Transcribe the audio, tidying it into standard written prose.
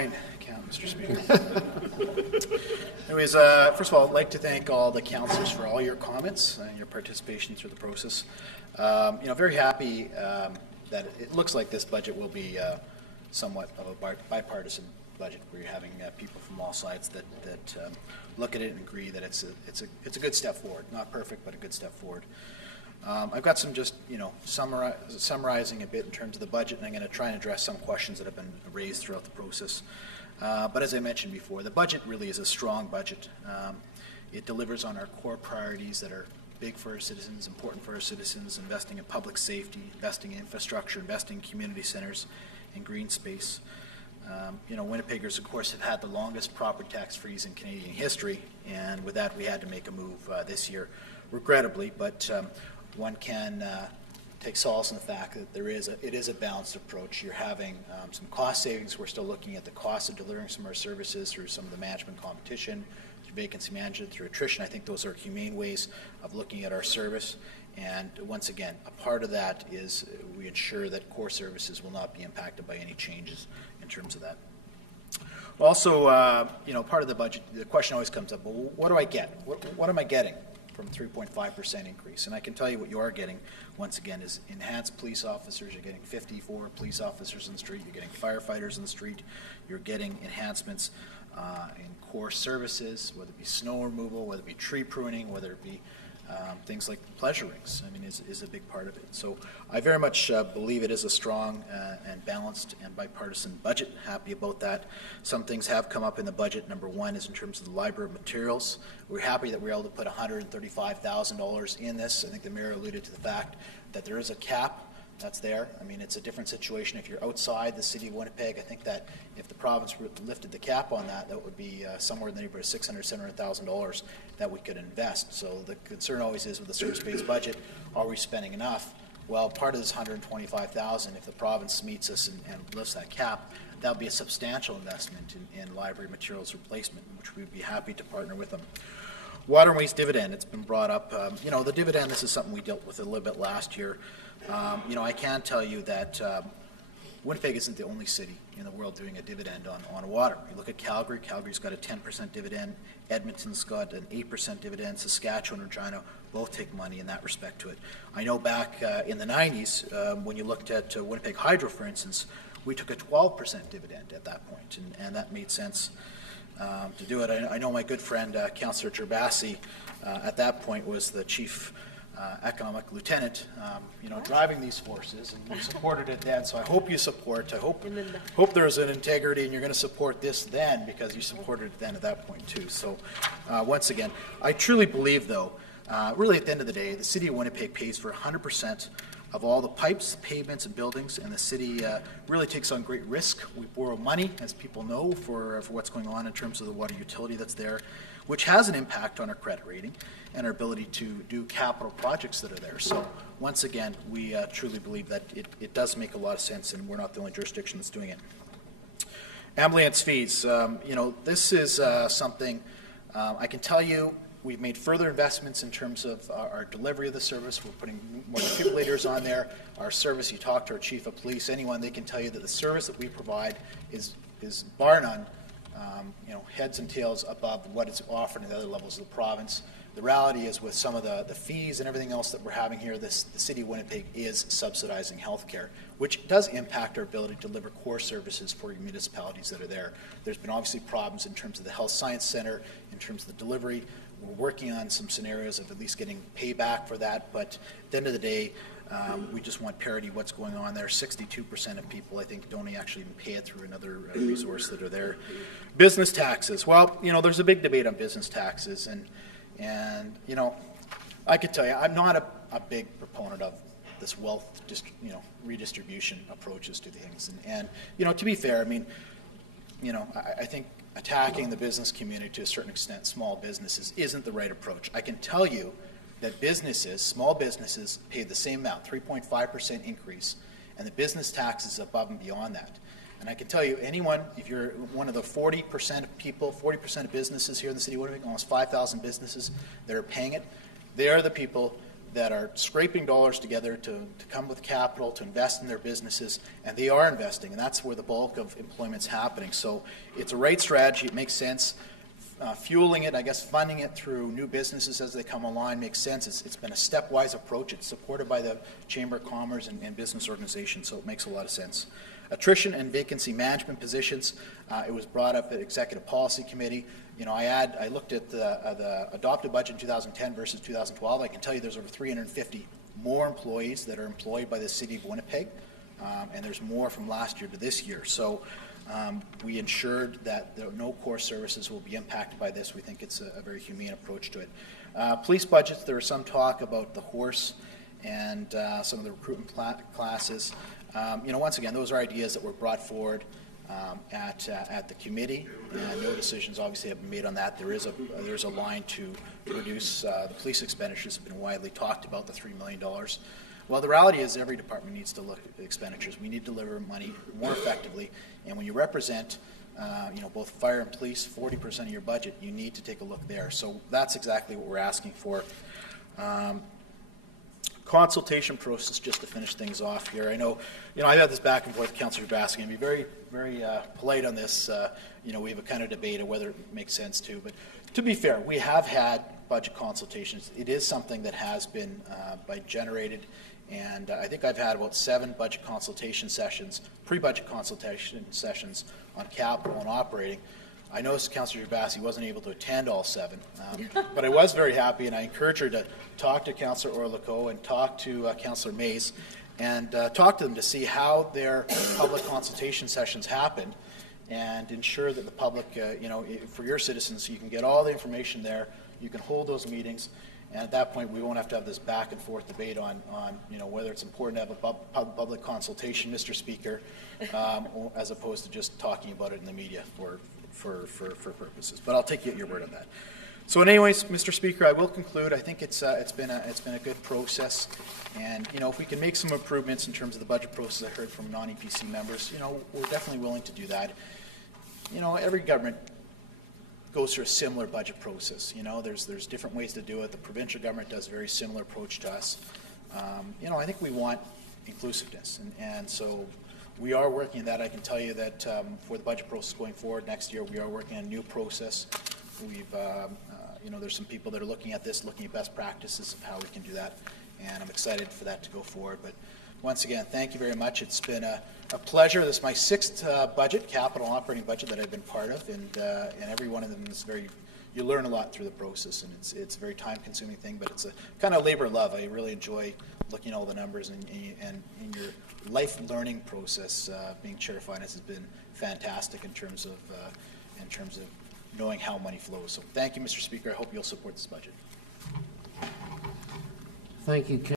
fine. Count, Mr. Speaker. Anyways, first of all, I'd like to thank all the councillors for all your comments and your participation through the process. Very happy that it looks like this budget will be somewhat of a bipartisan budget, where you're having people from all sides that look at it and agree that it's a good step forward. Not perfect, but a good step forward. I've got some just summarizing a bit in terms of the budget, and I'm going to try and address some questions that have been raised throughout the process. But as I mentioned before, the budget really is a strong budget. It delivers on our core priorities that are big for our citizens, important for our citizens, investing in public safety, investing in infrastructure, investing in community centres and green space. Winnipeggers, of course, have had the longest property tax freeze in Canadian history, and with that we had to make a move this year, regrettably, but one can take solace in the fact that it is a balanced approach. You're having some cost savings. We're still looking at the cost of delivering some of our services through some of the management competition, through vacancy management, through attrition. I think those are humane ways of looking at our service. And once again, a part of that is we ensure that core services will not be impacted by any changes in terms of that. Also, part of the budget, the question always comes up, well, what do I get? What am I getting from 3.5% increase? And I can tell you what you are getting, once again, is enhanced police officers. You're getting 54 police officers in the street. You're getting firefighters in the street. You're getting enhancements in core services, whether it be snow removal, whether it be tree pruning, whether it be things like pleasure rinks, is a big part of it. So I very much believe it is a strong and balanced and bipartisan budget. Happy about that. Some things have come up in the budget. Number one is in terms of the library materials. We're happy that we're able to put $135,000 in this. I think the Mayor alluded to the fact that there is a cap that's there. It's a different situation if you're outside the city of Winnipeg. I think that if the province lifted the cap on that, that would be somewhere in the neighborhood of $600,000, $700,000 that we could invest. So the concern always is with the service-based budget, are we spending enough? Well, part of this $125,000, if the province meets us and lifts that cap, that would be a substantial investment in library materials replacement, which we'd be happy to partner with them. Water and waste dividend, it's been brought up. The dividend, this is something we dealt with a little bit last year. I can tell you that Winnipeg isn't the only city in the world doing a dividend on water. You look at Calgary. Calgary's got a 10% dividend. Edmonton's got an 8% dividend. Saskatchewan and Regina both take money in that respect to it. I know back in the 90s, when you looked at Winnipeg Hydro, for instance, we took a 12% dividend at that point, and that made sense to do it. I know my good friend, Councillor Gerbasi, at that point was the chief economic lieutenant, driving these forces, and you supported it then. So I hope you support. I hope there's an integrity, and you're going to support this then because you supported it then at that point too. So once again, I truly believe, though, really at the end of the day, the city of Winnipeg pays for 100% of all the pipes, pavements, and buildings, and the city really takes on great risk. We borrow money, as people know, for what's going on in terms of the water utility that's there, which has an impact on our credit rating and our ability to do capital projects that are there. So once again, we truly believe that it does make a lot of sense, and we're not the only jurisdiction that's doing it. Ambulance fees, this is something I can tell you. We've made further investments in terms of our delivery of the service. We're putting more defibrillators on there. Our service, you talk to our chief of police, anyone, they can tell you that the service that we provide is bar none, heads and tails above what is offered in the other levels of the province. The reality is, with some of the fees and everything else that we're having here, the city of Winnipeg is subsidizing healthcare, which does impact our ability to deliver core services for your municipalities that are there. There's been obviously problems in terms of the health science center, in terms of the delivery. We're working on some scenarios of at least getting payback for that, but at the end of the day, we just want parity what's going on there. 62% of people, I think, don't actually even pay it through another resource that are there. Business taxes. Well, there's a big debate on business taxes, and I could tell you, I'm not a big proponent of this wealth redistribution approaches to things. And to be fair, I think attacking the business community to a certain extent, small businesses, isn't the right approach. I can tell you that small businesses pay the same amount, 3.5% increase, and the business tax is above and beyond that. And I can tell you, anyone, if you're one of the 40% of people, 40% of businesses here in the city of Winnipeg, almost 5,000 businesses that are paying it, they are the people that are scraping dollars together to come with capital, to invest in their businesses, and they are investing, and that's where the bulk of employment's happening. So it's a right strategy. It makes sense. Fueling it, I guess, funding it through new businesses as they come online makes sense. It's been a stepwise approach. It's supported by the Chamber of Commerce and business organizations, so it makes a lot of sense. Attrition and vacancy management positions, it was brought up at Executive Policy Committee. You know, I looked at the adopted budget in 2010 versus 2012. I can tell you there's over 350 more employees that are employed by the City of Winnipeg, and there's more from last year to this year. So we ensured that no core services will be impacted by this. We think it's a very humane approach to it. Police budgets, there was some talk about the horse and some of the recruitment classes. You know, once again, those are ideas that were brought forward at the committee, and no decisions obviously have been made on that. There's a line to reduce the police expenditures have been widely talked about, the $3 million. Well, the reality is every department needs to look at expenditures. We need to deliver money more effectively, and when you represent you know, both fire and police, 40% of your budget, you need to take a look there. So that's exactly what we're asking for. Consultation process, just to finish things off here. I know, you know, I've had this back and forth with Councillor Baskin, and be very, very polite on this. You know, we have a kind of debate of whether it makes sense to, but to be fair, we have had budget consultations. It is something that has been generated, and I think I've had about 7 budget consultation sessions, pre-budget consultation sessions on capital and operating. I noticed Councillor Jabassi wasn't able to attend all 7, but I was very happy, and I encourage her to talk to Councillor Orlico and talk to Councillor Mays and talk to them to see how their public consultation sessions happened and ensure that the public, you know, for your citizens, you can get all the information there, you can hold those meetings, and at that point we won't have to have this back and forth debate on you know, whether it's important to have a public consultation, Mr. Speaker, as opposed to just talking about it in the media for purposes. But I'll take you at your word on that. So anyways, Mr. Speaker, I will conclude. I think it's been a good process, and you know, if we can make some improvements in terms of the budget process, I heard from non-EPC members, you know, we're definitely willing to do that. You know, every government goes through a similar budget process. You know, there's different ways to do it. The provincial government does a very similar approach to us. You know, I think we want inclusiveness, and so we are working on that. I can tell you that for the budget process going forward next year, we are working on a new process. We've, you know, there's some people that are looking at this, looking at best practices of how we can do that, and I'm excited for that to go forward. But once again, thank you very much. It's been a pleasure. This is my 6th budget, capital operating budget, that I've been part of, and every one of them is very, you learn a lot through the process, and it's a very time-consuming thing, but it's a kind of labor of love. I really enjoy looking at all the numbers, and in your life learning process, being chair of finance has been fantastic in terms of knowing how money flows. So thank you, Mr. Speaker. I hope you'll support this budget. Thank you.